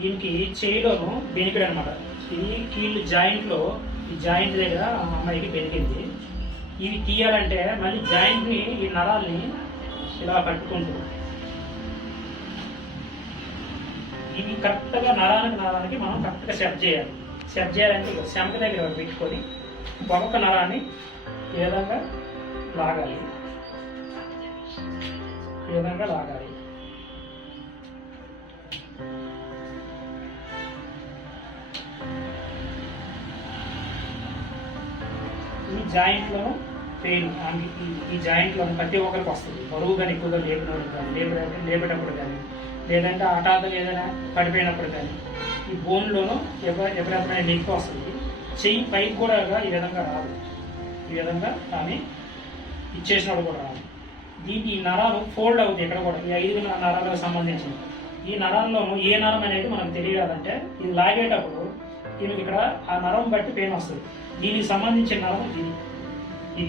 దీనికి చేయిలోను బెనికిడ్ అనమాట. ఇది కీళ్ళు జాయింట్లో, ఈ జాయింట్ దగ్గర అమ్మాయికి బెనికింది. ఇవి తీయాలంటే మళ్ళీ జాయింట్ని, ఈ నరాల్ని ఇలా పట్టుకుంటూ ఇవి కరెక్ట్గా నరానికి మనం కరెక్ట్గా సెట్ చేయాలి. సెట్ చేయాలంటే శంఖ దగ్గర పెట్టుకొని ఒక్కొక్క నరాన్ని ఈ విధంగా లాగాలి. ఈ విధంగా లాగాలి. ఈ జాయింట్లో పెయిన్, ఈ జాయింట్లో ప్రతి ఒక్కరికి వస్తుంది. బరువు కానీ ఎక్కువగా లేపినప్పుడు కానీ, లేపేటప్పుడు కానీ, లేదంటే హఠాత్తుగా ఏదైనా పడిపోయినప్పుడు కానీ, ఈ బోన్లోనూ ఎప్పుడెప్పుడైనా నొప్పి వస్తుంది. చెయ్యి పైకి కూడా ఈ విధంగా రాదు. ఈ విధంగా కానీ ఇచ్చేసినప్పుడు కూడా రాదు. దీనికి ఈ నరాలు ఫోల్డ్ అవుతాయి. ఇక్కడ కూడా ఈ 5 నరాలకు సంబంధించి ఈ నరాల్లోనూ ఏ నరం అనేది మనకు తెలియదంటే, ఇది లాగేటప్పుడు దీనికి ఇక్కడ ఆ నరం బట్టి పెయిన్ వస్తుంది. దీనికి సంబంధించిన నరం ఇది. ఈ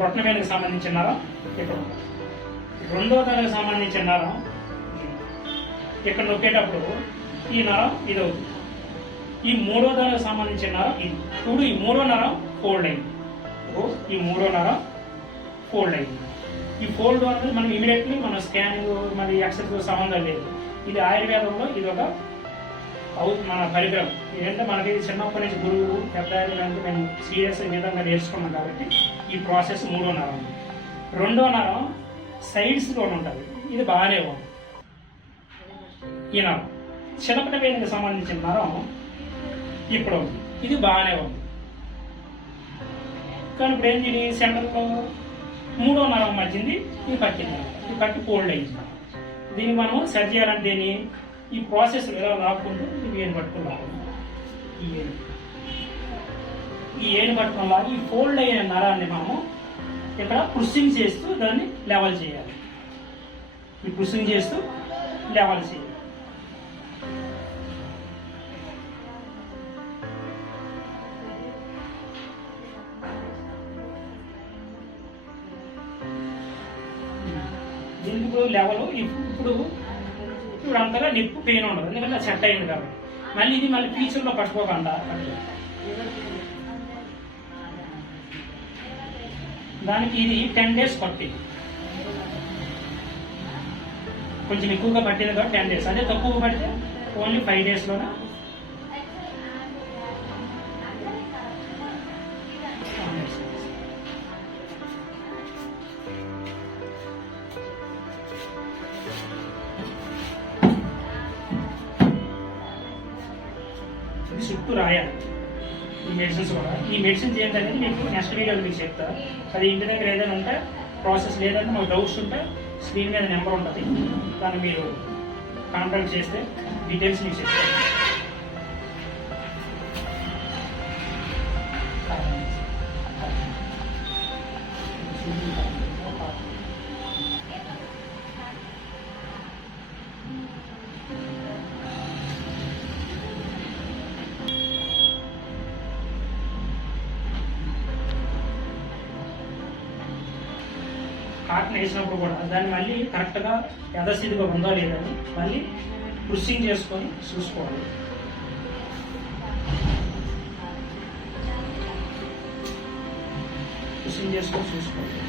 రొట్టె మీదకి సంబంధించిన నరం ఇక్కడ ఉంటుంది. రెండో దానికి సంబంధించిన నరం ఇక్కడ నొక్కేటప్పుడు ఈ నరం ఇది అవుతుంది. ఈ మూడో దానికి సంబంధించిన నరం ఇది. ఇప్పుడు ఈ మూడో నరం ఫోల్డ్ అయింది. ఈ మూడో నరం ఫోల్డ్ అయింది. ఈ ఫోల్డ్ అనేది మనం ఇమీడియట్లీ మన స్కానింగ్ మరి ఎక్సర్సైజ్ సంబంధం లేదు. ఇది ఆయుర్వేదంలో ఇది ఒక మన పరికరం. ఏంటంటే మనకి చిన్నప్పటి నుంచి గురువు పెద్ద మేము సీరియస్ విధంగా నేర్చుకున్నాం కాబట్టి ఈ ప్రాసెస్ మూడో నరం. రెండో నరం సైడ్స్లో ఉంటుంది. ఇది బాగానే ఉంది. ఈ నరం చిన్నపట వేదికకి సంబంధించిన నరం ఇప్పుడు ఉంది. ఇది బాగానే ఉంది. కానీ ఇప్పుడు ఏంటి, సెంటర్లో మూడో నరం మధ్యంది ఇది పట్టింది. ఇది పట్టి ఫోల్డ్ అయింది. దీన్ని మనం సెట్ చేయాలంటే ఈ ప్రాసెస్ ఎలా లాక్కుంటూ ఈ ఏను పట్టుకున్నాము. ఈ ఏను పట్టుకున్న లాగా ఈ ఫోల్డ్ అయిన నరాన్ని మనము ఇక్కడ పుషింగ్ చేస్తూ దాన్ని లెవెల్ చేయాలి. ఈ పుషింగ్ చేస్తూ లెవెల్ చేయాలి. దీనికి ఇప్పుడు లెవెల్ ఇప్పుడు అంతగా నొప్పి పెయిన్ ఉండదు, ఎందుకంటే సెట్ అయింది కాబట్టి. మళ్ళీ ఇది మళ్ళీ ఫ్యూచర్లో పట్టుకోకుండా దానికి ఇది 10 days పట్టింది. కొంచెం ఎక్కువగా పట్టింది కాబట్టి 10 days. అదే తక్కువగా పడితే ఓన్లీ 5 daysలోనే చుట్టూ రాయాలి. ఈ మెడిసిన్స్ కూడా, ఈ మెడిసిన్స్ ఏంటనేది మీకు నెక్స్ట్ వీడియోలో మీకు చెప్తా. అది ఇంటి దగ్గర ఏదైనా ఉంటే ప్రాసెస్, లేదంటే మాకు డౌట్స్ ఉంటే స్క్రీన్ మీద నెంబర్ ఉంటుంది, దాన్ని మీరు కాంటాక్ట్ చేస్తే డీటెయిల్స్ మీకు చెప్తాను. కాటన్ వేసినప్పుడు కూడా దాన్ని మళ్ళీ కరెక్ట్గా యథాస్థితిగా ఉందా లేదని మళ్ళీ పుషింగ్ చేసుకొని చూసుకోవాలి. పుషింగ్ చేసుకొని చూసుకోవాలి.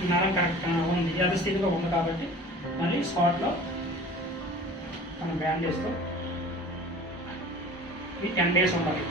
ఈ నరం కరెక్ట్గా ఉంది, యథాస్థితిగా ఉంది కాబట్టి మళ్ళీ స్పాట్లో మనం బ్యాండేజ్తో ఇది 10 days ఉండాలి.